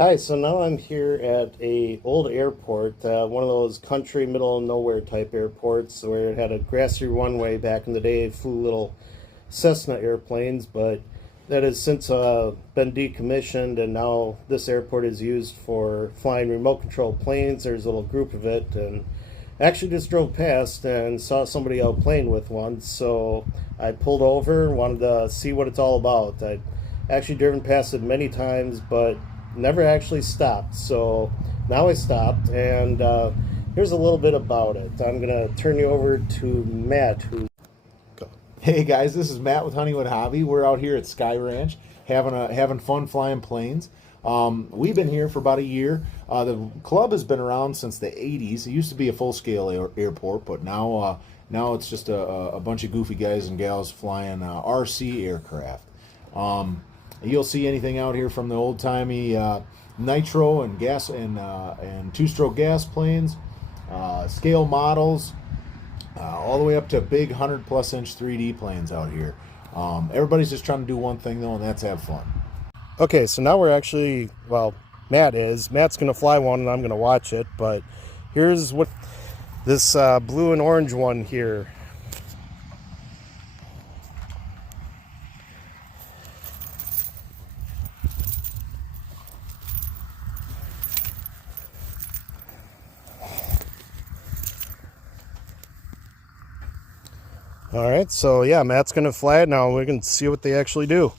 Hi, so now I'm here at a old airport, one of those country middle of nowhere type airports where it had a grassy runway back in the day. It flew little Cessna airplanes, but that has since been decommissioned, and now this airport is used for flying remote control planes. There's a little group of it, and I actually just drove past and saw somebody out playing with one, so I pulled over and wanted to see what it's all about. I'd actually driven past it many times, but never actually stopped. So now I stopped, and here's a little bit about it. I'm gonna turn you over to Matt, who's go. Hey guys, this is Matt with Honeywood Hobby. We're out here at Sky Ranch having fun flying planes. We've been here for about a year. The club has been around since the '80s. It used to be a full scale airport, but now it's just a bunch of goofy guys and gals flying RC aircraft. You'll see anything out here from the old timey nitro and gas and two-stroke gas planes, scale models, all the way up to big 100+ inch 3D planes out here. Everybody's just trying to do one thing though, and that's have fun. Okay, so now we're actually, well, Matt's gonna fly one, and I'm gonna watch it. But here's what this blue and orange one here. All right, so yeah, Matt's gonna fly it now. We can see what they actually do.